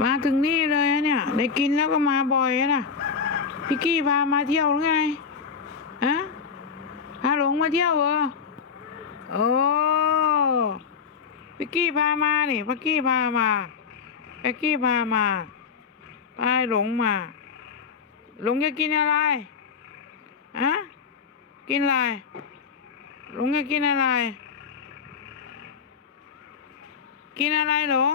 มาถึงนี่เลยนะเนี่ย ได้กินแล้วก็มาบ่อยนะพี่กี้พามาเที่ยวหรือไงฮะพาหลงมาเที่ยวเหรอโอ้พี่กี้พามานี่พี่กี้พามาพี่กี้พามาไปหลงมา หลงจะกินอะไรฮะกินอะไรหลงจะกินอะไร กินอะไรหลง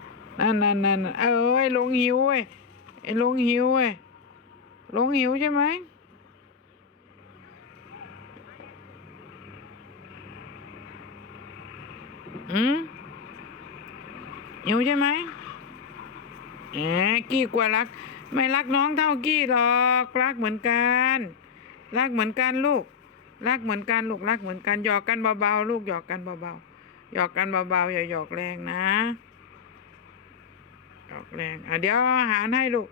นั่นนั่นนั่นเออไอ้ลงหิวเว้ยไอ้ลงหิวเว้ยลงหิวใช่ไหมอืมหิวใช่ไหมแหมกี้กว่ารัก ไม่รักน้องเท่ากี้หรอกรักเหมือนกัน รักเหมือนกันลูก รักเหมือนกันลูกรักเหมือนกันหยอกกันเบาๆลูกหยอกกันเบาๆหยอกกันเบาๆอย่าหยอกแรงนะ ออกแรง อะเดี๋ยวอาหารให้ลูก